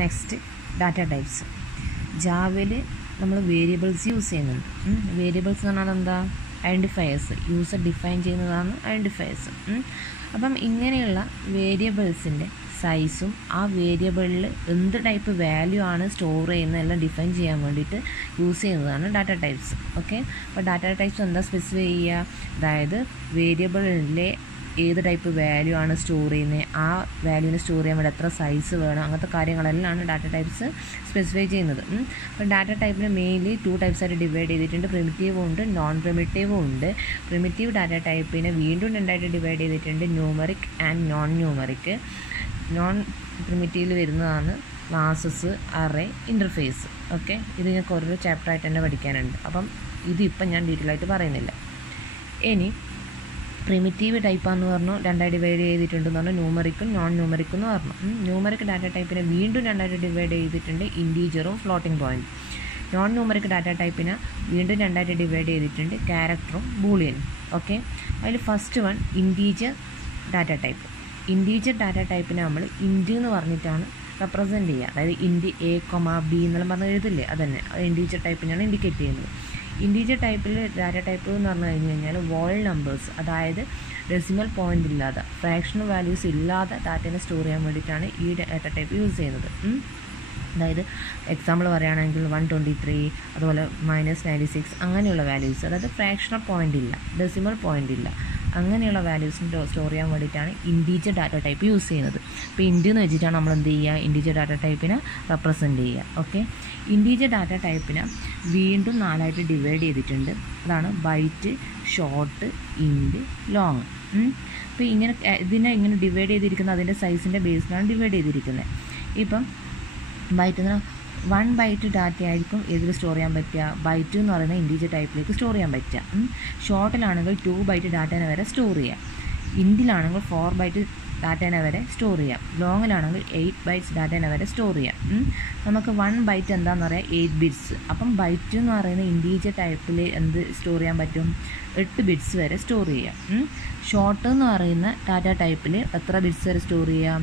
Next data types. ജാവയിൽ നമ്മൾ variables use ചെയ്യുന്നുണ്ട്. Variables എന്ന് പറഞ്ഞാൽ എന്താ? ഐഡൻറ്റിഫയേഴ്സ്. യൂസർ ഡിഫൈൻ ചെയ്യുന്നതാണ് ഐഡൻറ്റിഫയേഴ്സ്. അപ്പം ഇങ്ങനെയുള്ള വേരിയബിൾസിൻ്റെ സൈസും ആ വേരിയബിളിൽ എന്ത് ടൈപ്പ് വാല്യൂ ആണ് സ്റ്റോർ ചെയ്യുന്നതെല്ലാം ഡിഫൈൻ ചെയ്യാൻ വേണ്ടിയിട്ട് യൂസ് ചെയ്യുന്നതാണ് ഡാറ്റ ടൈപ്സ്. ഓക്കെ, അപ്പോൾ ഡാറ്റ ടൈപ്സ് എന്താ സ്പെസിഫൈ ചെയ്യുക? അതായത് വേരിയബിളിലെ ഏത് ടൈപ്പ് വാല്യൂ ആണ് സ്റ്റോർ ചെയ്യുന്നത്, ആ വാല്യൂവിനെ സ്റ്റോർ ചെയ്യാൻ വേണ്ടി എത്ര സൈസ് വേണം, അങ്ങനത്തെ കാര്യങ്ങളെല്ലാം ഡാറ്റ ടൈപ്സ് സ്പെസിഫൈ ചെയ്യുന്നത്. അപ്പോൾ ഡാറ്റ ടൈപ്പിന് മെയിൻലി 2 ടൈപ്സായിട്ട് ഡിവൈഡ് ചെയ്തിട്ടുണ്ട്. പ്രിമിറ്റീവും ഉണ്ട്, നോൺ പ്രിമിറ്റീവും ഉണ്ട്. പ്രിമിറ്റീവ് ഡാറ്റ ടൈപ്പിനെ വീണ്ടും 2ആയിട്ട് ഡിവൈഡ് ചെയ്തിട്ടുണ്ട്, numeric and non numeric. Non പ്രിമിറ്റീവിൽ വരുന്നതാണ് ക്ലാസസ്, അറേ, ഇൻ്റർഫേസ്. ഓക്കെ, ഇത് നിങ്ങൾക്ക് ഓരോ ചാപ്റ്ററായിട്ട് തന്നെ പഠിക്കാനുണ്ട്. അപ്പം ഇതിപ്പം ഞാൻ ഡീറ്റെയിൽ ആയിട്ട് പറയുന്നില്ല. ഇനി പ്രിമിറ്റീവ് ടൈപ്പാന്ന് പറഞ്ഞു 2ആയി ഡിവൈഡ് ചെയ്തിട്ടുണ്ടെന്ന് പറഞ്ഞു, ന്യൂമറിക്കും നോൺ ന്യൂമറിക്കും എന്ന് പറഞ്ഞു. ന്യൂമറിക് ഡാറ്റ ടൈപ്പിനെ വീണ്ടും 2ആയിട്ട് ഡിവൈഡ് ചെയ്തിട്ടുണ്ട്, ഇൻറ്റീജറും floating point. Non numeric data ടൈപ്പിനെ വീണ്ടും 2ആയിട്ട് ഡിവൈഡ് ചെയ്തിട്ടുണ്ട്, ക്യാരക്ടറും ബൂളിയനും. ഓക്കെ, അതിൽ first one integer data type. Integer data ടൈപ്പിനെ നമ്മൾ ഇൻറ്റ് എന്ന് പറഞ്ഞിട്ടാണ് റെപ്രസെൻറ്റ് ചെയ്യുക. അതായത് ഇൻറ്റ് എ, ബി എന്നെല്ലാം പറഞ്ഞ് എഴുതില്ലേ, അതന്നെ ഇൻറ്റീജർ ടൈപ്പിനാണ് ഇൻഡിക്കേറ്റ് ചെയ്യുന്നത്. ഇൻറ്റീജർ ടൈപ്പിൽ ഡാറ്റ ടൈപ്പ് എന്ന് പറഞ്ഞു കഴിഞ്ഞാൽ വോൾ നമ്പേഴ്സ്, അതായത് ഡെസിമൽ പോയിൻ്റ് ഇല്ലാതെ, ഫ്രാക്ഷണൽ വാല്യൂസ് ഇല്ലാതെ ഡാറ്റേനെ സ്റ്റോർ ചെയ്യാൻ വേണ്ടിയിട്ടാണ് ഈ ഡാറ്റ ടൈപ്പ് യൂസ് ചെയ്യുന്നത്. അതായത് എക്സാമ്പിൾ പറയുകയാണെങ്കിൽ 123, അതുപോലെ -96 അങ്ങനെയുള്ള വാല്യൂസ്, അതായത് ഫ്രാക്ഷണൽ പോയിൻ്റ് ഇല്ല, ഡെസിമൽ പോയിൻ്റ് ഇല്ല, അങ്ങനെയുള്ള വാല്യൂസിൻ്റെ സ്റ്റോർ ചെയ്യാൻ വേണ്ടിയിട്ടാണ് ഇൻറ്റീജർ ഡാറ്റ ടൈപ്പ് യൂസ് ചെയ്യുന്നത്. ഇപ്പോൾ ഇൻറ്റ് എന്ന് വെച്ചിട്ടാണ് നമ്മൾ എന്ത് ചെയ്യുക, ഇൻറ്റീജർ ഡാറ്റ ടൈപ്പിനെ റെപ്രസെൻറ്റ് ചെയ്യുക. ഓക്കെ, ഇൻറ്റീജർ ഡാറ്റ ടൈപ്പിനെ വീണ്ടും 4ആയിട്ട് ഡിവൈഡ് ചെയ്തിട്ടുണ്ട്. അതാണ് ബൈറ്റ്, ഷോർട്ട്, ഇൻറ്റ്, ലോങ്. അപ്പോൾ ഇതിനെ ഇങ്ങനെ ഡിവൈഡ് ചെയ്തിരിക്കുന്നത് അതിൻ്റെ സൈസിൻ്റെ ബേസിലാണ് ഡിവൈഡ് ചെയ്തിരിക്കുന്നത്. ഇപ്പം ബൈറ്റ് 1 ബൈറ്റ് ഡാറ്റ ആയിരിക്കും ഇതിൽ സ്റ്റോർ ചെയ്യാൻ പറ്റുക. ബൈറ്റ് എന്ന് പറയുന്ന ഇൻറ്റീജർ ടൈപ്പിലേക്ക് സ്റ്റോർ ചെയ്യാൻ പറ്റുക. ഷോർട്ടിലാണെങ്കിൽ 2 ബൈറ്റ് ഡാറ്റേനെ വരെ സ്റ്റോർ ചെയ്യാം. ഇൻറ്റിലാണെങ്കിൽ 4 ബൈറ്റ് ഡാറ്റേനെ വരെ സ്റ്റോർ ചെയ്യാം. ലോങ്ങിലാണെങ്കിൽ 8 ബൈറ്റ്സ് ഡാറ്റേനെ വരെ സ്റ്റോർ ചെയ്യാം. നമുക്ക് 1 ബൈറ്റ് എന്താണെന്ന് പറയാം, 8 ബിറ്റ്സ്. അപ്പം ബൈറ്റ് എന്ന് പറയുന്ന ഇൻറ്റീജർ ടൈപ്പിൽ എന്ത് സ്റ്റോർ ചെയ്യാൻ പറ്റും, 8 ബിറ്റ്സ് വരെ സ്റ്റോർ ചെയ്യാം. ഷോർട്ട് എന്ന് പറയുന്ന ഡാറ്റ ടൈപ്പിൽ എത്ര ബിറ്റ്സ് വരെ സ്റ്റോർ ചെയ്യാം,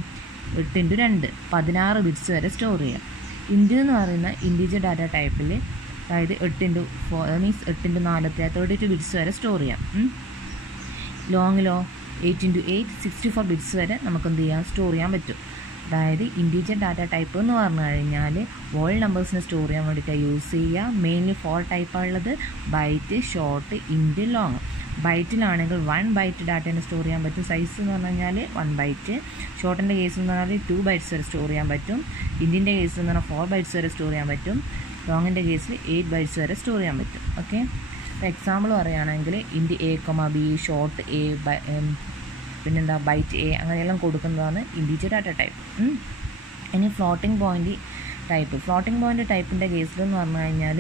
8 × 2 16 ബിറ്റ്സ് വരെ സ്റ്റോർ ചെയ്യാം. ഇൻറ്റ് എന്ന് പറയുന്ന ഇൻറ്റീജർ ഡാറ്റ ടൈപ്പിൽ അതായത് 8 × 4 മീൻസ് 8 × 4 32 ബിറ്റ്സ് വരെ സ്റ്റോർ ചെയ്യാം. ലോങ്ങിലോ 8 × 8 64 ബിറ്റ്സ് വരെ നമുക്ക് എന്ത് ചെയ്യാം, സ്റ്റോർ ചെയ്യാൻ പറ്റും. അതായത് ഇൻറ്റീജർ ഡാറ്റ ടൈപ്പ് എന്ന് പറഞ്ഞു കഴിഞ്ഞാൽ വോൾ നമ്പേഴ്സിനെ സ്റ്റോർ ചെയ്യാൻ വേണ്ടിയിട്ടാണ് യൂസ് ചെയ്യുക. മെയിൻലി 4 ടൈപ്പാണുള്ളത്, ബൈറ്റ്, ഷോർട്ട്, ഇൻറ്റ്, ലോങ്. ബൈറ്റിലാണെങ്കിൽ 1 ബൈറ്റ് ഡാറ്റേനെ സ്റ്റോർ ചെയ്യാൻ പറ്റും. സൈസ് എന്ന് പറഞ്ഞു കഴിഞ്ഞാൽ 1 ബൈറ്റ്. ഷോർട്ടിൻ്റെ കേസ് എന്ന് പറഞ്ഞാൽ 2 ബൈറ്റ്സ് വരെ സ്റ്റോർ ചെയ്യാൻ പറ്റും. ഇൻറ്റിൻ്റെ കേസ് എന്ന് പറഞ്ഞാൽ 4 ബൈറ്റ്സ് വരെ സ്റ്റോർ ചെയ്യാൻ പറ്റും. ലോങ്ങിൻ്റെ കേസിൽ 8 ബൈറ്റ്സ് വരെ സ്റ്റോർ ചെയ്യാൻ പറ്റും. ഓക്കെ, ഇപ്പോൾ എക്സാമ്പിൾ പറയുകയാണെങ്കിൽ int a, b, short a, പിന്നെന്താ ബൈറ്റ് എ, അങ്ങനെയെല്ലാം കൊടുക്കുന്നതാണ് ഇൻറ്റീജർ ഡാറ്റ ടൈപ്പ്. ഇനി floating point type. Floating point ടൈപ്പിൻ്റെ കേസിലെന്ന് പറഞ്ഞു കഴിഞ്ഞാൽ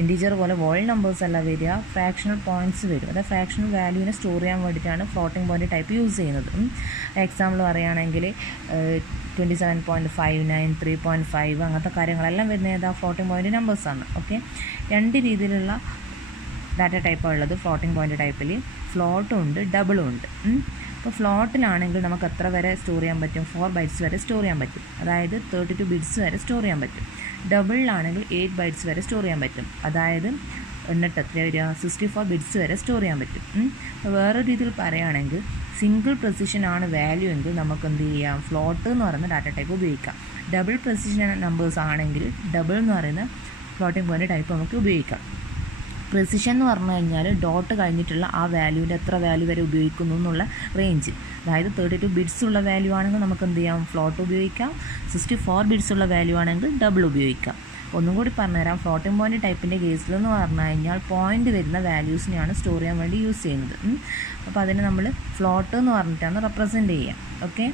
ഇൻറ്റീജർ പോലെ വോൾ നമ്പേഴ്സ് അല്ല വരിക, ഫ്രാക്ഷണൽ പോയിൻറ്റ്സ് വരും. അതായത് ഫ്രാക്ഷണൽ വാല്യൂവിനെ സ്റ്റോർ ചെയ്യാൻ വേണ്ടിയിട്ടാണ് ഫ്ലോട്ടിംഗ് പോയിൻ്റ് ടൈപ്പ് യൂസ് ചെയ്യുന്നത്. എക്സാമ്പിൾ പറയുകയാണെങ്കിൽ 27.59, 3.5 അങ്ങനത്തെ കാര്യങ്ങളെല്ലാം വരുന്നത് ഏതാ, ഫ്ലോട്ടിംഗ് പോയിൻ്റ് നമ്പേഴ്സാണ്. ഓക്കെ, 2 രീതിയിലുള്ള ഡാറ്റ ടൈപ്പാണ് ഉള്ളത് ഫ്ലോട്ടിംഗ് പോയിൻ്റ് ടൈപ്പിൽ. ഫ്ലോട്ടും ഉണ്ട്, ഡബിളും ഉണ്ട്. അപ്പോൾ ഫ്ലോട്ടിലാണെങ്കിൽ നമുക്ക് എത്ര വരെ സ്റ്റോർ ചെയ്യാൻ പറ്റും, 4 ബൈറ്റ്സ് വരെ സ്റ്റോർ ചെയ്യാൻ പറ്റും. അതായത് 32 ബിറ്റ്സ് വരെ സ്റ്റോർ ചെയ്യാൻ പറ്റും. ഡബിളിലാണെങ്കിൽ 8 ബൈറ്റ്സ് വരെ സ്റ്റോർ ചെയ്യാൻ പറ്റും. അതായത് എന്നിട്ട് എത്ര വരിക, 64 ബിറ്റ്സ് വരെ സ്റ്റോർ ചെയ്യാൻ പറ്റും. വേറെ രീതിയിൽ പറയുകയാണെങ്കിൽ സിംഗിൾ പ്രെസിഷൻ ആണ് വാല്യൂ എങ്കിൽ നമുക്ക് എന്ത് ചെയ്യാം, ഫ്ലോട്ട് എന്ന് പറയുന്ന ഡാറ്റ ടൈപ്പ് ഉപയോഗിക്കാം. ഡബിൾ പ്രെസിഷൻ നമ്പേഴ്സ് ആണെങ്കിൽ ഡബിൾ എന്ന് പറയുന്ന ഫ്ലോട്ടിംഗ് പോയിൻ്റ് ടൈപ്പ് നമുക്ക് ഉപയോഗിക്കാം. പ്രിസിഷൻ എന്ന് പറഞ്ഞു കഴിഞ്ഞാൽ ഡോട്ട് കഴിഞ്ഞിട്ടുള്ള ആ വാല്യൂവിൻ്റെ എത്ര വാല്യൂ വരെ ഉപയോഗിക്കുന്നു എന്നുള്ള റേഞ്ച്. അതായത് 32 ബിറ്റ്സ് ഉള്ള വാല്യൂ ആണെങ്കിൽ നമുക്ക് എന്ത് ചെയ്യാം, ഫ്ലോട്ട് ഉപയോഗിക്കാം. 64 ബിറ്റ്സ് ഉള്ള വാല്യൂ ആണെങ്കിൽ ഡബിൾ ഉപയോഗിക്കാം. ഒന്നും കൂടി പറഞ്ഞുതരാം. ഫ്ലോട്ടിംഗ് പോയിൻ്റ് ടൈപ്പിൻ്റെ കേസിലെന്ന് പറഞ്ഞു കഴിഞ്ഞാൽ പോയിൻ്റ് വരുന്ന വാല്യൂസിനെയാണ് സ്റ്റോർ ചെയ്യാൻ വേണ്ടി യൂസ് ചെയ്യുന്നത്. അപ്പോൾ അതിനെ നമ്മൾ ഫ്ലോട്ട് എന്ന് പറഞ്ഞിട്ടാണ് റെപ്രസെൻറ്റ് ചെയ്യുക. ഓക്കെ,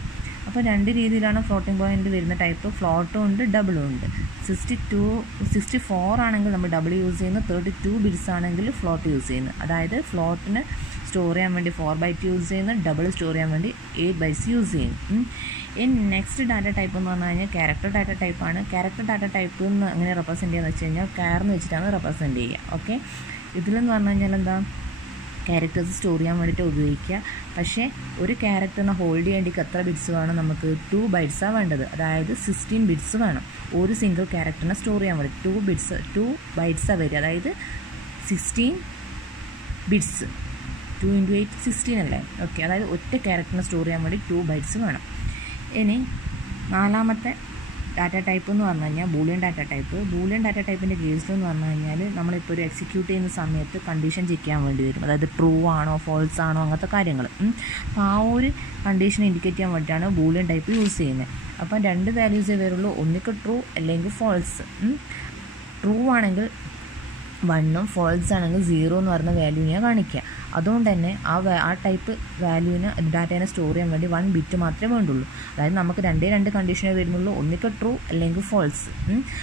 അപ്പോൾ 2 രീതിയിലാണ് ഫ്ലോട്ടിംഗ് പോയിൻ്റ് വരുന്ന ടൈപ്പ്. ഫ്ലോട്ടും ഉണ്ട്, ഡബിളും ഉണ്ട്. 64 ആണെങ്കിൽ നമ്മൾ ഡബിൾ യൂസ് ചെയ്യുന്നു, 32 ബിറ്റ്സ് ആണെങ്കിൽ ഫ്ലോട്ട് യൂസ് ചെയ്യുന്നു. അതായത് ഫ്ലോട്ടിന് സ്റ്റോർ ചെയ്യാൻ വേണ്ടി 4 ബൈറ്റ് യൂസ് ചെയ്യുന്നു, ഡബിൾ സ്റ്റോർ ചെയ്യാൻ വേണ്ടി 8 ബൈറ്റ്സ് യൂസ് ചെയ്യുന്നു. ഇനി നെക്സ്റ്റ് ഡാറ്റ ടൈപ്പ് എന്ന് പറഞ്ഞു കഴിഞ്ഞാൽ ക്യാരക്ടർ ഡാറ്റ ടൈപ്പാണ്. ക്യാരക്ടർ ഡാറ്റ ടൈപ്പ് എന്ന് എങ്ങനെ റെപ്രസെൻറ്റ് ചെയ്യുക എന്ന് വെച്ച് കഴിഞ്ഞാൽ കാർ എന്ന് വെച്ചിട്ടാണ് റെപ്രസെൻറ്റ് ചെയ്യുക. ഓക്കെ, ഇതിലെന്ന് പറഞ്ഞു കഴിഞ്ഞാൽ എന്താ, ക്യാരക്ടേഴ്സ് സ്റ്റോർ ചെയ്യാൻ വേണ്ടിയിട്ട് ഉപയോഗിക്കുക. പക്ഷേ ഒരു ക്യാരക്ടറിനെ ഹോൾഡ് ചെയ്യേണ്ടിക്ക് എത്ര ബിറ്റ്സ് വേണം? നമുക്ക് 2 ബൈറ്റ്സാണ് വേണ്ടത്. അതായത് 16 ബിറ്റ്സ് വേണം ഒരു സിംഗിൾ ക്യാരക്ടറിനെ സ്റ്റോർ ചെയ്യാൻ വേണ്ടി. 2 ബൈറ്റ്സാണ് വരിക. അതായത് 16 ബിറ്റ്സ്. 2 × 8 16 അല്ലേ? ഓക്കെ. അതായത് ഒറ്റ ക്യാരക്ടറിനെ സ്റ്റോർ ചെയ്യാൻ വേണ്ടി 2 ബൈറ്റ്സ് വേണം. ഇനി നാലാമത്തെ ഡാറ്റ ടൈപ്പ് എന്ന് പറഞ്ഞു കഴിഞ്ഞാൽ boolean data type. Boolean data ടൈപ്പിൻ്റെ കേസിലെന്ന് പറഞ്ഞു കഴിഞ്ഞാൽ നമ്മളിപ്പോൾ ഒരു എക്സിക്യൂട്ട് ചെയ്യുന്ന സമയത്ത് കണ്ടീഷൻ ചെക്ക് ചെയ്യാൻ വേണ്ടി വരും. അതായത് ട്രൂ ആണോ ഫോൾസ് ആണോ അങ്ങനത്തെ കാര്യങ്ങൾ. അപ്പോൾ ആ ഒരു കണ്ടീഷൻ ഇൻഡിക്കേറ്റ് ചെയ്യാൻ വേണ്ടിയിട്ടാണ് ബൂളിയൻ ടൈപ്പ് യൂസ് ചെയ്യുന്നത്. അപ്പം 2 വാല്യൂസേ വരുള്ളൂ. ഒന്നിക്ക് ട്രൂ അല്ലെങ്കിൽ ഫോൾസ്. ട്രൂ ആണെങ്കിൽ 1ഉം ഫോൾസ് ആണെങ്കിൽ 0 എന്ന് പറയുന്ന വാല്യൂവിനെ കാണിക്കുക. അതുകൊണ്ട് തന്നെ ആ ടൈപ്പ് വാല്യൂവിന് ഡാറ്റേനെ സ്റ്റോർ ചെയ്യാൻ വേണ്ടി 1 ബിറ്റ് മാത്രമേ വേണ്ടുള്ളൂ. അതായത് നമുക്ക് 2 കണ്ടീഷനേ വരുന്നുള്ളൂ. ഒന്നിക്ക് ട്രൂ അല്ലെങ്കിൽ ഫോൾസ്.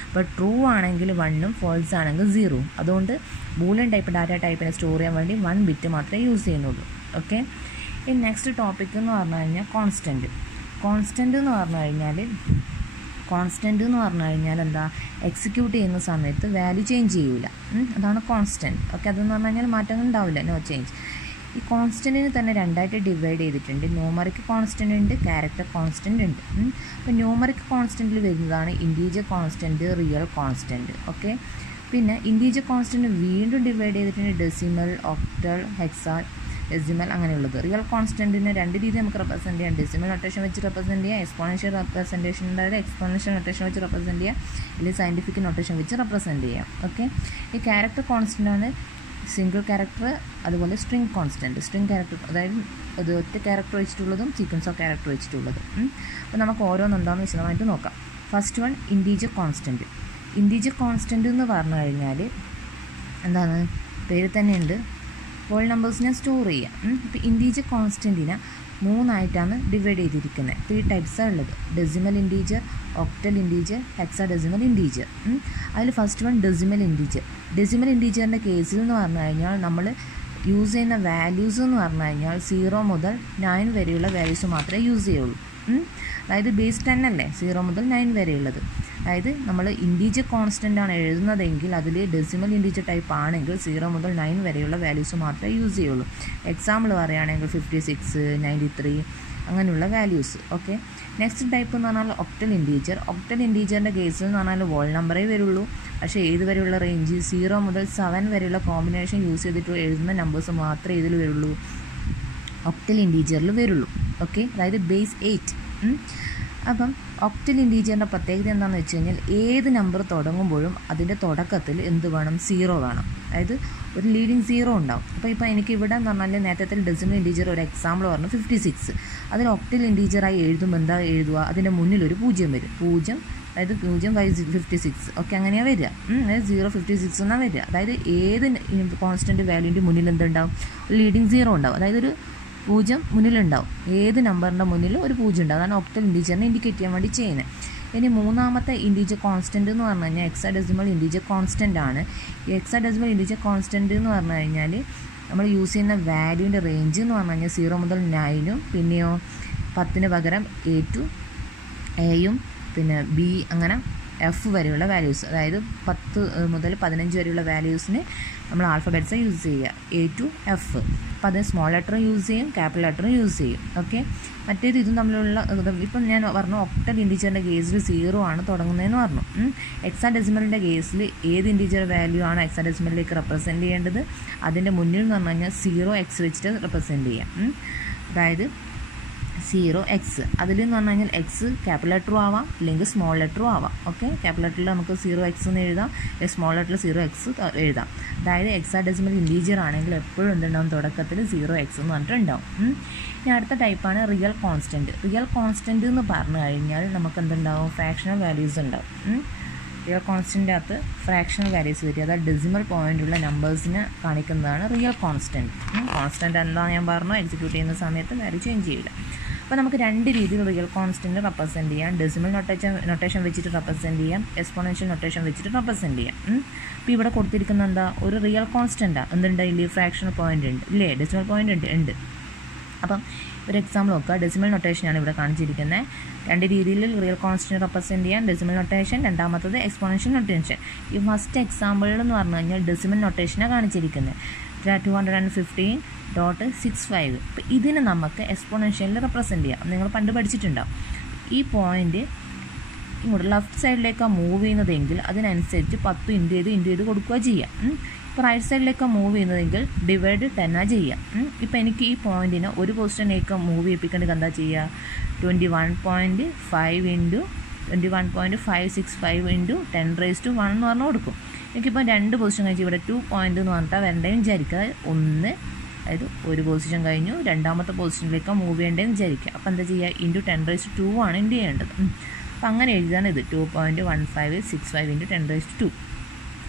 അപ്പോൾ ട്രൂ ആണെങ്കിൽ 1ഉം ഫോൾസ് ആണെങ്കിൽ 0. അതുകൊണ്ട് ബൂളിയൻ ടൈപ്പ് ഡാറ്റ ടൈപ്പിനെ സ്റ്റോർ ചെയ്യാൻ വേണ്ടി 1 ബിറ്റ് മാത്രമേ യൂസ് ചെയ്യുന്നുള്ളൂ. ഓക്കെ. ഇനി നെക്സ്റ്റ് ടോപ്പിക് എന്ന് പറഞ്ഞു കഴിഞ്ഞാൽ കോൺസ്റ്റൻറ്റ് എന്ന് പറഞ്ഞു കഴിഞ്ഞാൽ എന്താ? എക്സിക്യൂട്ട് ചെയ്യുന്ന സമയത്ത് വാല്യൂ ചേഞ്ച് ചെയ്യൂല. അതാണ് കോൺസ്റ്റൻറ്റ്. ഓക്കെ. അതെന്ന് പറഞ്ഞു കഴിഞ്ഞാൽ മാറ്റങ്ങൾ ഉണ്ടാവില്ല. No change. ഈ കോൺസ്റ്റൻറ്റിന് തന്നെ 2ആയിട്ട് ഡിവൈഡ് ചെയ്തിട്ടുണ്ട്. ന്യൂമറിക് കോൺസ്റ്റൻ്റ് ഉണ്ട്, ക്യാരക്ടർ കോൺസ്റ്റൻ്റ് ഉണ്ട്. അപ്പോൾ ന്യൂമറിക് കോൺസ്റ്റൻറ്റിൽ വരുന്നതാണ് integer constant, real constant. Okay. പിന്നെ ഇൻറ്റീജർ കോൺസ്റ്റൻറ്റ് വീണ്ടും ഡിവൈഡ് ചെയ്തിട്ടുണ്ട്. ഡെസിമൽ, ഒക്ടൽ, ഹെക്സാ ഡെസിമൽ അങ്ങനെയുള്ളത്. റിയൽ കോൺസ്റ്റൻറ്റിനെ 2 രീതി നമുക്ക് റെപ്രസെൻറ്റ് ചെയ്യാം. ഡെസിമൽ നൊട്ടേഷൻ വെച്ച് റെപ്രസെൻറ്റ് ചെയ്യാം, എക്സ്പോണൻഷ്യൽ റെപ്രസെൻറ്റേഷൻ, അതായത് എക്സ്പോണൻഷ്യൽ നൊട്ടേഷൻ വെച്ച് റെപ്രസെൻറ്റ് ചെയ്യാം, അല്ലെങ്കിൽ സയൻറ്റിഫിക് നൊട്ടേഷൻ വെച്ച് റെപ്രസെൻറ്റ് ചെയ്യാം. ഓക്കെ. ഈ ക്യാരക്ടർ കോൺസ്റ്റൻ്റാണ് സിംഗിൾ ക്യാരക്ടർ, അതുപോലെ സ്ട്രിങ് കോൺസ്റ്റൻറ്റ്. സ്ട്രിങ് ക്യാരക്ടർ അതായത് അത് ഒറ്റ ക്യാരക്ടർ വെച്ചിട്ടുള്ളതും സീക്വൻസ് ഓഫ് ക്യാരക്ടർ വെച്ചിട്ടുള്ളതും. അപ്പോൾ നമുക്ക് ഓരോന്ന് എന്താണെന്ന് വിശദമായിട്ട് നോക്കാം. First one integer constant. Integer constant എന്ന് പറഞ്ഞു കഴിഞ്ഞാൽ എന്താണ്? പേര് തന്നെയുണ്ട്, ഹോൾ നമ്പേഴ്സിനെ സ്റ്റോർ ചെയ്യാം. ഇപ്പോൾ ഇൻറ്റീജർ കോൺസ്റ്റൻറ്റിനെ 3ആയിട്ടാണ് ഡിവൈഡ് ചെയ്തിരിക്കുന്നത്. 3 ടൈപ്സാണ് ഉള്ളത്. Decimal integer, octal integer, hexadecimal integer. അതിൽ first one decimal integer. Decimal ഇൻറ്റീജറിൻ്റെ കേസിൽ എന്ന് പറഞ്ഞു കഴിഞ്ഞാൽ നമ്മൾ യൂസ് ചെയ്യുന്ന വാല്യൂസ് എന്ന് പറഞ്ഞു കഴിഞ്ഞാൽ 0 മുതൽ 9 വരെയുള്ള വാല്യൂസ് മാത്രമേ യൂസ് ചെയ്യുള്ളൂ. അതായത് ബേസ് 10 അല്ലേ 0 മുതൽ 9 വരെയുള്ളത്. അതായത് നമ്മൾ ഇൻറ്റീജർ കോൺസ്റ്റൻ്റ് ആണ് എഴുതുന്നതെങ്കിൽ അതിൽ ഡെസിമൽ ഇൻറ്റീജർ ടൈപ്പ് ആണെങ്കിൽ 0 മുതൽ 9 വരെയുള്ള വാല്യൂസ് മാത്രമേ യൂസ് ചെയ്യുള്ളൂ. എക്സാമ്പിൾ പറയുകയാണെങ്കിൽ 56, 93 അങ്ങനെയുള്ള വാല്യൂസ്. ഓക്കെ. നെക്സ്റ്റ് ടൈപ്പ് എന്ന് പറഞ്ഞാൽ ഒക്ടൽ ഇൻറ്റീജർ. ഒക്ടൽ ഇൻറ്റീജറിൻ്റെ കേസിൽ എന്ന് പറഞ്ഞാൽ വോൾ നമ്പറേ വരുള്ളൂ. പക്ഷേ ഏത് വരെയുള്ള റേഞ്ച്? 0 മുതൽ 7 വരെയുള്ള കോമ്പിനേഷൻ യൂസ് ചെയ്തിട്ട് എഴുതുന്ന നമ്പേഴ്സ് മാത്രമേ ഇതിൽ വരുള്ളൂ, ഒക്ടൽ ഇൻറ്റീജറിൽ വരുള്ളൂ. ഓക്കെ. അതായത് ബേസ് 8. അപ്പം ഒക്ടൽ ഇൻറ്റീജറിൻ്റെ പ്രത്യേകത എന്താണെന്ന് വെച്ച് കഴിഞ്ഞാൽ ഏത് നമ്പർ തുടങ്ങുമ്പോഴും അതിൻ്റെ തുടക്കത്തിൽ എന്ത് വേണം? 0 വേണം. അതായത് ഒരു ലീഡിങ് 0 ഉണ്ടാവും. അപ്പോൾ എനിക്ക് ഇവിടെ എന്ന് പറഞ്ഞാൽ നേരത്തെ ഡെസിമൽ ഇൻറ്റീജർ ഒരു എക്സാമ്പിൾ പറഞ്ഞു 56. അതിന് ഒക്ടൽ ഇൻറ്റീജറായി എഴുതുമ്പോൾ എന്താ എഴുതുക? അതിൻ്റെ മുന്നിൽ ഒരു 0 വരും. 0 അതായത് 0/56. ഓക്കെ. അങ്ങനെയാണ് വരിക. അതായത് 056 എന്നാണ് വരിക. അതായത് ഏത് കോൺസ്റ്റൻറ്റ് വാല്യൂൻ്റെ മുന്നിൽ എന്തുണ്ടാവും? ലീഡിങ് 0 ഉണ്ടാവും. അതായത് ഒരു 0 മുന്നിലുണ്ടാവും. ഏത് നമ്പറിൻ്റെ മുന്നിലും ഒരു 0 ഉണ്ടാവും. അതാണ് ഒക്ടൽ ഇൻറ്റീജറിനെ ഇൻഡിക്കേറ്റ് ചെയ്യാൻ വേണ്ടി ചെയ്യുന്നത്. ഇനി മൂന്നാമത്തെ ഇൻറ്റീജർ കോൺസ്റ്റൻറ്റ് എന്ന് പറഞ്ഞു കഴിഞ്ഞാൽ ഹെക്സാഡെസിമൽ ഇൻറ്റീജർ കോൺസ്റ്റൻ്റ് ആണ്. ഈ ഹെക്സാഡെസിമൽ ഇൻറ്റീജർ കോൺസ്റ്റൻറ്റ് എന്ന് പറഞ്ഞു കഴിഞ്ഞാൽ നമ്മൾ യൂസ് ചെയ്യുന്ന വാല്യൂവിൻ്റെ റേഞ്ച് എന്ന് പറഞ്ഞു കഴിഞ്ഞാൽ 0 മുതൽ 9ഉം പിന്നെയോ 10ന് പകരം Aയും പിന്നെ B അങ്ങനെ F വരെയുള്ള വാല്യൂസ്. അതായത് 10 മുതൽ 15 വരെയുള്ള വാല്യൂസിന് നമ്മൾ ആൽഫബറ്റ്സ് യൂസ് ചെയ്യുക, A to F. അപ്പോൾ അത് സ്മോൾ ലെറ്ററും യൂസ് ചെയ്യും, ക്യാപിറ്റൽ ലെറ്ററും യൂസ് ചെയ്യും. ഓക്കെ. മറ്റേത് ഇതും തമ്മിലുള്ള ഇപ്പം ഞാൻ പറഞ്ഞു ഒക്ടൽ ഇൻറ്റീജറിൻ്റെ കേസിൽ 0 ആണ് തുടങ്ങുന്നതെന്ന് പറഞ്ഞു. ഹെക്സാഡെസിമലിൻ്റെ കേസിൽ ഏത് ഇൻറ്റീജർ വാല്യൂ ആണ് ഹെക്സാഡെസിമലിലേക്ക് റെപ്രസെൻറ്റ് ചെയ്യേണ്ടത്? അതിൻ്റെ മുന്നിൽ എന്ന് പറഞ്ഞു കഴിഞ്ഞാൽ 0x വെച്ചിട്ട് റെപ്രസെൻറ്റ് ചെയ്യാം. അതായത് 0x. അതിൽ എന്ന് പറഞ്ഞു കഴിഞ്ഞാൽ X ക്യാപിറ്റൽ ലെറ്ററും ആവാം അല്ലെങ്കിൽ സ്മോൾ ലെറ്ററും ആവാം. ഓക്കെ. ക്യാപിറ്റൽ ലെറ്ററിൽ നമുക്ക് 0x എന്ന് എഴുതാം, അല്ലെങ്കിൽ സ്മോൾ ലെറ്ററിൽ 0x എഴുതാം. അതായത് ഹെക്സാഡെസിമൽ ഇൻറ്റീജർ ആണെങ്കിൽ എപ്പോഴും എന്തുണ്ടാവും? തുടക്കത്തിൽ 0x എന്ന് പറഞ്ഞിട്ടുണ്ടാവും. ഇനി അടുത്ത ടൈപ്പാണ് റിയൽ കോൺസ്റ്റൻറ്റ്. റിയൽ കോൺസ്റ്റൻറ്റ് എന്ന് പറഞ്ഞു കഴിഞ്ഞാൽ നമുക്ക് എന്തുണ്ടാവും? ഫ്രാക്ഷണൽ വാല്യൂസ് ഉണ്ടാവും. റിയൽ കോൺസ്റ്റൻ്റ് അകത്ത് ഫ്രാക്ഷണൽ വാല്യൂസ് വരിക, അതായത് ഡെസിമൽ പോയിൻ്റുള്ള നമ്പേഴ്സിനെ കാണിക്കുന്നതാണ് റിയൽ കോൺസ്റ്റൻറ്റ്. കോൺസ്റ്റൻറ്റ് എന്താണെന്ന് ഞാൻ പറഞ്ഞു, എക്സിക്യൂട്ട് ചെയ്യുന്ന സമയത്ത് വാല്യൂ ചേഞ്ച് ചെയ്യില്ല. അപ്പോൾ നമുക്ക് 2 രീതിയിൽ റിയൽ കോൺസ്റ്റൻറ്റ് റെപ്രസെൻറ്റ് ചെയ്യാം. ഡെസിമൽ നൊട്ടേഷൻ വെച്ചിട്ട് റെപ്രസെൻറ്റ് ചെയ്യാം, എക്സ്പോണൻഷ്യൽ നൊട്ടേഷൻ വെച്ചിട്ട് റെപ്രസെൻറ്റ് ചെയ്യാം. അപ്പോൾ ഇവിടെ കൊടുത്തിരിക്കുന്ന എന്താ? ഒരു റിയൽ കോൺസ്റ്റൻറ്റാണ്. എന്തുണ്ട്? ഇതിൽ ഫ്രാക്ഷണൽ പോയിൻ്റ് ഉണ്ട് ഇല്ലേ? ഡെസിമൽ പോയിൻ്റ് ഉണ്ട്. അപ്പം ഒരു എക്സാമ്പിൾ നോക്കുക. ഡെസിമൽ നൊട്ടേഷനാണ് ഇവിടെ കാണിച്ചിരിക്കുന്നത്. 2 രീതിയിൽ റിയൽ കോൺസ്റ്റൻറ്റ് റെപ്രസെൻറ്റ് ചെയ്യാം. ഡെസിമൽ നൊട്ടേഷൻ, രണ്ടാമത്തത് എക്സ്പോണൻഷ്യൽ നൊട്ടേഷൻ. ഈ ഫസ്റ്റ് എക്സാമ്പിളിൽ എന്ന് പറഞ്ഞു കഴിഞ്ഞാൽ ഡെസിമൽ നൊട്ടേഷനാണ് കാണിച്ചിരിക്കുന്നത്. 215.65. ഇപ്പോൾ ഇതിന് നമുക്ക് എക്സ്പോണൻഷ്യലിൽ റെപ്രസെൻറ്റ് ചെയ്യാം. നിങ്ങൾ പണ്ട് പഠിച്ചിട്ടുണ്ടാവും. ഈ പോയിൻ്റ് ഇങ്ങോട്ട് ലെഫ്റ്റ് സൈഡിലേക്കാണ് മൂവ് ചെയ്യുന്നതെങ്കിൽ അതിനനുസരിച്ച് 10 ഇൻറ്റു ചെയ്ത് കൊടുക്കുക ചെയ്യാം. ഇപ്പോൾ റൈറ്റ് സൈഡിലേക്കാണ് മൂവ് ചെയ്യുന്നതെങ്കിൽ ഡിവൈഡ് 10 ചെയ്യുക. ഇപ്പോൾ എനിക്ക് ഈ പോയിൻറ്റിനെ ഒരു പൊസിഷനിലേക്ക് മൂവ് ചെയ്യിപ്പിക്കേണ്ടത് എന്താ ചെയ്യുക? 21.5 ഇൻറ്റു 21.565 ഇൻറ്റു 10⁻1 എന്ന് പറഞ്ഞ് കൊടുക്കും. എനിക്കിപ്പോൾ 2 പൊസിഷൻ കഴിച്ച് ഇവിടെ 2 പോയിൻ്റ് എന്ന് പറഞ്ഞിട്ടാൽ വരേണ്ടതെന്ന് വിചാരിക്കുക. അതായത് ഒരു പൊസിഷൻ കഴിഞ്ഞു, രണ്ടാമത്തെ പൊസിഷനിലേക്ക് മൂവ് ചെയ്യേണ്ടതെന്ന് വിചാരിക്കുക. അപ്പോൾ എന്താ ചെയ്യുക? ഇൻറ്റു 10⁻2 ആണ് ഇൻറ്റു ചെയ്യേണ്ടത്. അപ്പോൾ അങ്ങനെ എഴുതിയാണ് ഇത് 2.1565 ഇൻറ്റു 10⁻2.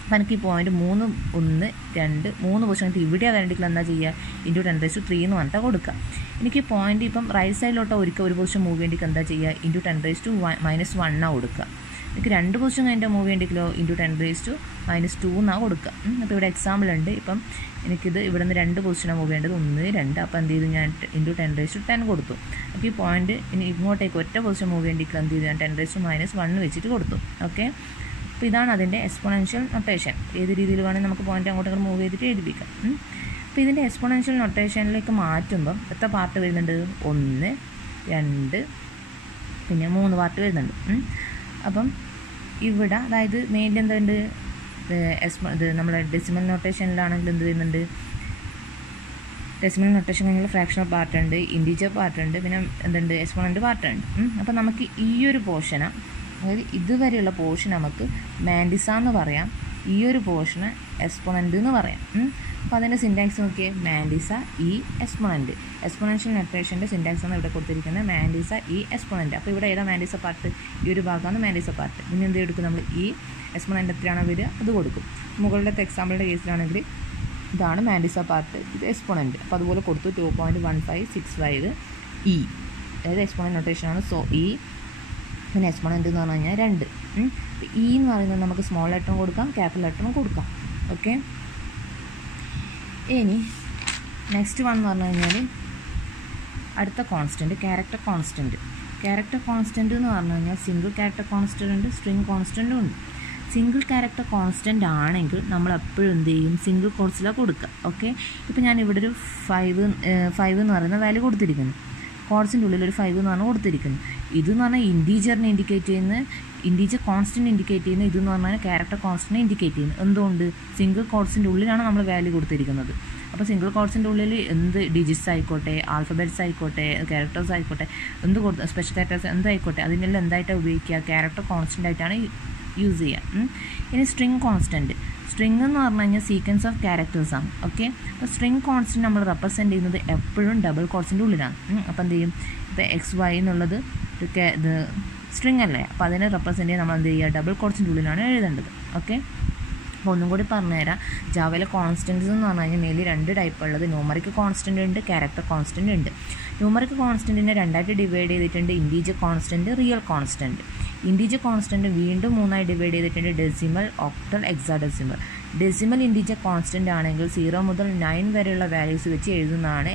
അപ്പോൾ എനിക്ക് ഈ പോയിൻറ്റ് 3, 1, 2, 3 പൊസിഷൻ ഇവിടെയാണ് വരേണ്ടെങ്കിൽ എന്താ ചെയ്യുക? ഇൻറ്റു 10⁻3 എന്ന് പറഞ്ഞിട്ട് കൊടുക്കുക. എനിക്ക് പോയിൻറ്റ് ഇപ്പം റൈറ്റ് സൈഡിലോട്ട് ഒരു പൊസിഷൻ മൂവ് ചെയ്യേണ്ടെങ്കിൽ എന്താ ചെയ്യുക? ഇൻറ്റു 10⁻1 കൊടുക്കുക. എനിക്ക് 2 പൊസിഷൻ കഴിഞ്ഞിട്ട് മൂവ് ചെയ്യേണ്ടെങ്കിലോ ഇൻറ്റു 10⁻2 എന്നാണ് കൊടുക്കുക. അപ്പോൾ ഇവിടെ എക്സാമ്പിൾ ഉണ്ട്. ഇപ്പം എനിക്കിത് ഇവിടെ നിന്ന് 2 പൊസിഷനാണ് മൂവ് ചെയ്യേണ്ടത്, 1, 2. അപ്പോൾ എന്ത് ചെയ്തു? ഞാൻ ഇൻറ്റു 10⁻10 കൊടുത്തു. അപ്പോൾ ഈ പോയിൻറ്റ് ഇനി ഇങ്ങോട്ടേക്ക് ഒറ്റ പൊസിഷൻ മൂവ് ചെയ്യേണ്ടെങ്കിൽ എന്ത് ചെയ്തു? ഞാൻ 10⁻1 വെച്ചിട്ട് കൊടുത്തു. ഓക്കെ, അപ്പോൾ ഇതാണ് അതിൻ്റെ എക്സ്പോണൻഷ്യൽ നൊട്ടേഷൻ. ഏത് രീതിയിൽ വേണമെങ്കിൽ നമുക്ക് പോയിൻ്റ് അങ്ങോട്ട് മൂവ് ചെയ്തിട്ട് എഴുതിപ്പിക്കാം. അപ്പോൾ ഇതിൻ്റെ എക്സ്പോണൻഷ്യൽ നൊട്ടേഷനിലേക്ക് മാറ്റുമ്പം എത്ര പാർട്ട് വരുന്നുണ്ട്? 1, 2, പിന്നെ 3 പാർട്ട് വരുന്നുണ്ട്. അപ്പം ഇവിടെ അതായത് മെയിൻലി എന്തുണ്ട്? ഇത് നമ്മുടെ ഡെസിമൽ നൊട്ടേഷനിലാണെങ്കിൽ എന്ത് വരുന്നുണ്ട്? ഡെസിമൽ നൊട്ടേഷൻ കഴിഞ്ഞാൽ ഫ്രാക്ഷണൽ പാർട്ടുണ്ട്, ഇൻറ്റീജർ പാർട്ടുണ്ട്, പിന്നെ എന്തുണ്ട്? എക്സ്പോണൻ്റ് പാർട്ടുണ്ട്. അപ്പോൾ നമുക്ക് ഈ ഒരു പോർഷന്, അതായത് ഇതുവരെയുള്ള പോർഷൻ നമുക്ക് മാൻഡിസ എന്ന് പറയാം, ഈ ഒരു പോർഷന് എക്സ്പോണൻ്റ് എന്ന് പറയാം. അപ്പോൾ അതിൻ്റെ സിൻടാക്സ് നോക്കിയേ, മാൻഡിസ ഇ എക്സ്പോണൻ്റ്. എക്സ്പോണൻഷ്യൽ നൊട്ടേഷൻ്റെ സിൻടാക്സ് ആണ് ഇവിടെ കൊടുത്തിരിക്കുന്നത്, മാൻഡിസ ഇ എക്സ്പോണൻ്റ്. അപ്പോൾ ഇവിടെ ഏതാ മാൻഡിസ പാർട്ട്? ഈ ഒരു ഭാഗമാണ് മാൻഡിസ പാർട്ട്. പിന്നെ എന്ത് എടുക്കും? നമ്മൾ ഈ എക്സ്പോണൻ്റ് എത്രയാണോ വരിക അത് കൊടുക്കും. മുകളിലത്തെ എക്സാമ്പിളിൻ്റെ കേസിലാണെങ്കിൽ ഇതാണ് മാൻഡിസ പാർട്ട്, ഇത് എക്സ്പോണൻ്റ്. അപ്പോൾ അതുപോലെ കൊടുത്തു 2.1565 ഇ, അതായത് എക്സ്പോണൻ്റ് നൊട്ടേഷനാണ്. സോ ഇ പിന്നെ എക്സ്പോണൻ്റ് എന്ന് പറഞ്ഞു കഴിഞ്ഞാൽ 2. ഇ എന്ന് പറയുന്നത് നമുക്ക് സ്മോൾ ലെറ്ററും കൊടുക്കാം, ക്യാപിറ്റൽ ലെറ്ററും കൊടുക്കാം. ഓക്കെ, ഇനി നെക്സ്റ്റ് വൺ എന്ന് പറഞ്ഞു കഴിഞ്ഞാൽ അടുത്ത constant, character constant. Character constant എന്ന് പറഞ്ഞു കഴിഞ്ഞാൽ സിംഗിൾ ക്യാരക്ടർ കോൺസ്റ്റൻ്റ് ഉണ്ട്, സ്ട്രിങ് കോൺസ്റ്റൻറ്റും ഉണ്ട്. സിംഗിൾ ക്യാരക്ടർ കോൺസ്റ്റൻ്റ് ആണെങ്കിൽ നമ്മൾ എപ്പോഴും എന്ത് ചെയ്യും? സിംഗിൾ കോട്സിലാണ് കൊടുക്കുക. ഓക്കെ, ഇപ്പോൾ ഞാൻ ഇവിടെ ഒരു 5 എന്ന് പറയുന്ന വാല്യൂ കൊടുത്തിരിക്കുന്നു. കോഡ്സിൻ്റെ ഉള്ളിൽ ഒരു 5 എന്ന് പറഞ്ഞാൽ കൊടുത്തിരിക്കുന്നു. ഇതെന്ന് പറഞ്ഞാൽ ഇൻറ്റീജറിനെ ഇൻഡിക്കേറ്റ് ചെയ്യുന്ന, ഇൻറ്റീജർ കോൺസ്റ്റൻറ്റ് ഇൻഡിക്കേറ്റ് ചെയ്യുന്ന, ഇതെന്ന് പറഞ്ഞാൽ ക്യാരക്ടർ കോൺസ്റ്റൻറ്റിനെ ഇൻഡിക്കേറ്റ് ചെയ്യുന്നത്. എന്തുകൊണ്ട്? സിംഗിൾ കോഡ്സിൻ്റെ ഉള്ളിലാണ് നമ്മൾ വാല്യൂ കൊടുത്തിരിക്കുന്നത്. അപ്പോൾ സിംഗിൾ കോഡ്സിൻ്റെ ഉള്ളിൽ എന്ത് ഡിജിറ്റ്സ് ആയിക്കോട്ടെ, ആൽഫബറ്റ്സ് ആയിക്കോട്ടെ, ക്യാരക്ടേഴ്സ് ആയിക്കോട്ടെ, എന്ത് കൊടുത്ത സ്പെഷ്യൽ ക്യാരക്ടേഴ്സ് എന്തായിക്കോട്ടെ, അതിനെല്ലാം എന്തായിട്ടാണ് ഉപയോഗിക്കുക? ക്യാരക്ടർ കോൺസ്റ്റൻ്റ് ആയിട്ടാണ് യൂസ് ചെയ്യുക. ഇനി സ്ട്രിങ് കോൺസ്റ്റൻറ്റ്. സ്ട്രിങ് എന്ന് പറഞ്ഞു കഴിഞ്ഞാൽ സീക്വൻസ് ഓഫ് ക്യാരക്ടേഴ്സാണ്. ഓക്കെ, അപ്പോൾ സ്ട്രിങ് കോൺസ്റ്റൻറ്റ് നമ്മൾ റെപ്രസെൻറ്റ് ചെയ്യുന്നത് എപ്പോഴും ഡബിൾ കോട്സിൻ്റെ ഉള്ളിലാണ്. അപ്പോൾ എന്ത് ചെയ്യും? ഇപ്പോൾ XY എന്നുള്ളത് ഇത് സ്ട്രിങ് അല്ലേ, അപ്പോൾ അതിനെ റെപ്രസെൻറ്റ് ചെയ്യാൻ നമ്മൾ എന്ത് ചെയ്യുക? ഡബിൾ കോട്സിൻ്റെ ഉള്ളിലാണ് എഴുതേണ്ടത്. ഓക്കെ, അപ്പോൾ ഒന്നും കൂടി പറഞ്ഞുതരാം. ജാവയിലെ കോൺസ്റ്റൻസ് എന്ന് പറഞ്ഞു കഴിഞ്ഞാൽ മെയിൻലി 2 ടൈപ്പ് ഉള്ളത്. ന്യൂമറിക് കോൺസ്റ്റൻ്റ് ഉണ്ട്, ക്യാരക്ടർ കോൺസ്റ്റൻ്റ് ഉണ്ട്. ന്യൂമറിക് കോൺസ്റ്റൻറ്റിനെ 2ആയിട്ട് ഡിവൈഡ് ചെയ്തിട്ടുണ്ട്, integer constant, real constant. Integer constant വീണ്ടും 3ആയി ഡിവൈഡ് ചെയ്തിട്ടുണ്ട്, decimal, octal, hexadecimal. Decimal integer constant ആണെങ്കിൽ 0 മുതൽ 9 വരെയുള്ള വാല്യൂസ് വെച്ച് എഴുതുന്നതാണ്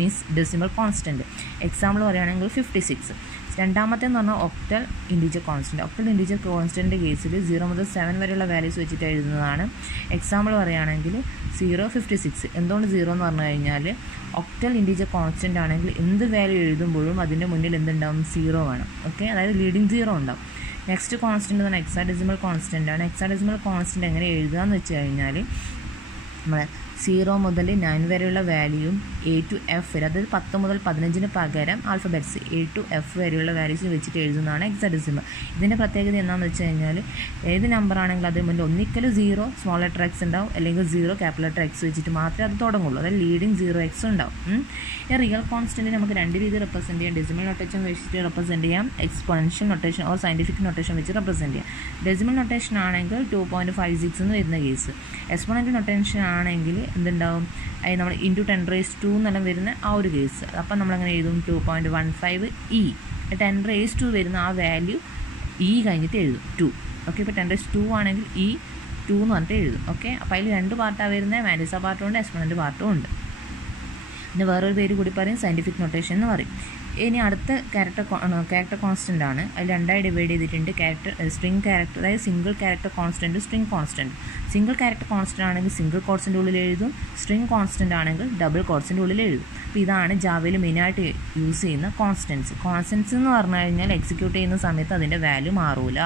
മീൻസ് ഡെസിമൽ കോൺസ്റ്റൻറ്റ്. എക്സാമ്പിൾ പറയുകയാണെങ്കിൽ 56. രണ്ടാമത്തെ എന്ന് പറഞ്ഞാൽ octal integer constant. Octal integer കോൺസ്റ്റൻറ്റിൻ്റെ കേസിൽ 0 മുതൽ 7 വരെയുള്ള വാല്യൂസ് വെച്ചിട്ട് എഴുതുന്നതാണ്. എക്സാമ്പിൾ പറയുകയാണെങ്കിൽ 056. എന്തുകൊണ്ട് 0 എന്ന് പറഞ്ഞു കഴിഞ്ഞാൽ ഒക്ടൽ ഇൻറ്റീജർ കോൺസ്റ്റൻ്റ് ആണെങ്കിൽ എന്ത് വാല്യൂ എഴുതുമ്പോഴും അതിൻ്റെ മുന്നിൽ എന്തുണ്ടാവും? 0 വേണം. ഓക്കെ, അതായത് ലീഡിങ് 0 ഉണ്ടാവും. നെക്സ്റ്റ് കോൺസ്റ്റൻ്റ് എന്ന് പറഞ്ഞാൽ ഹെക്സാഡെസിമൽ കോൺസ്റ്റൻ്റ് ആണ്. ഹെക്സാഡെസിമൽ കോൺസ്റ്റൻ്റ് എങ്ങനെ എഴുതുക എന്ന് വെച്ച് കഴിഞ്ഞാൽ നമ്മൾ 0 മുതൽ 9 വരെയുള്ള വാല്യൂയും A to F വരെ, അതായത് 10 മുതൽ 15 പകരം ആൽഫബറ്റ്സ് A to F വരെയുള്ള വാല്യൂസ് വെച്ചിട്ട് എഴുതുന്നതാണ് ഹെക്സാഡെസിമൽ. ഇതിൻ്റെ പ്രത്യേകത എന്താണെന്ന് വെച്ച് കഴിഞ്ഞാൽ ഏത് നമ്പർ ആണെങ്കിലും അതിന് മുന്നിൽ ഒന്നിക്കൽ 0 സ്മോൾ ലെറ്റർ എക്സ് ഉണ്ടാവും, അല്ലെങ്കിൽ 0 ക്യാപിറ്റൽ ലെറ്റർ എക്സ് വെച്ചിട്ട് മാത്രമേ അത് തുടങ്ങുള്ളൂ. അതായത് ലീഡിങ് 0x ഉണ്ടാവും. ഈ റിയൽ കോൺസ്റ്റൻറ്റ് നമുക്ക് 2 രീതിയിൽ റെപ്രസെൻറ്റ് ചെയ്യാം. ഡെസിമൽ നൊട്ടേഷൻ വെച്ചിട്ട് റെപ്രസെൻറ്റ് ചെയ്യാം, exponential notation or scientific notation വെച്ച് റെപ്രസെൻറ്റ് ചെയ്യാം. ഡെസിമൽ നൊട്ടേഷൻ ആണെങ്കിൽ 2.56 എന്ന് വരുന്ന കേസ്. എക്സ്പോണൻഷ്യൽ നൊട്ടേഷൻ ആണെങ്കിൽ എന്തുണ്ടാവും? അത് നമ്മൾ ഇൻറ്റു 10⁻2 എന്നെല്ലാം വരുന്ന ആ ഒരു കേസ്. അപ്പം നമ്മളങ്ങനെ എഴുതും 2.15 ഇ. 10⁻2 വരുന്ന ആ വാല്യൂ ഇ കഴിഞ്ഞിട്ട് എഴുതും 2. ഓക്കെ, ഇപ്പോൾ 10⁻2 ആണെങ്കിൽ ഇ 2 എന്ന് പറഞ്ഞിട്ട് എഴുതും. ഓക്കെ, അപ്പോൾ അതിൽ 2 പാർട്ടാണ് വരുന്നത്, മാൻഡിസ പാർട്ടും ഉണ്ട്, എക്സ്പോണൻ്റ് പാർട്ടും ഉണ്ട്. പിന്നെ വേറൊരു പേര് കൂടി പറയും, സയൻറ്റിഫിക് നൊട്ടേഷൻ എന്ന് പറയും. ഇനി അടുത്ത ക്യാരക്ടർ കോൺസ്റ്റൻ്റ് ആണ്. അതിൽ രണ്ടായി ഡിവൈഡ് ചെയ്തിട്ടുണ്ട്. സ്ട്രിംഗ് ക്യാരക്ടർ, അതായത് single character constant, string constant. Single character constant ആണെങ്കിൽ സിംഗിൾ കോട്സിൻ്റെ ഉള്ളിൽ എഴുതും, സ്ട്രിംഗ് കോൺസ്റ്റൻ്റ് ആണെങ്കിൽ ഡബിൾ കോട്സിൻ്റെ ഉള്ളിൽ എഴുതും. അപ്പോൾ ഇതാണ് ജാവയിൽ മെയിനായിട്ട് യൂസ് ചെയ്യുന്ന കോൺസ്റ്റൻസ്. കോൺസ്റ്റൻസ് എന്ന് പറഞ്ഞു കഴിഞ്ഞാൽ എക്സിക്യൂട്ട് ചെയ്യുന്ന സമയത്ത് അതിൻ്റെ വാല്യൂ മാറൂല.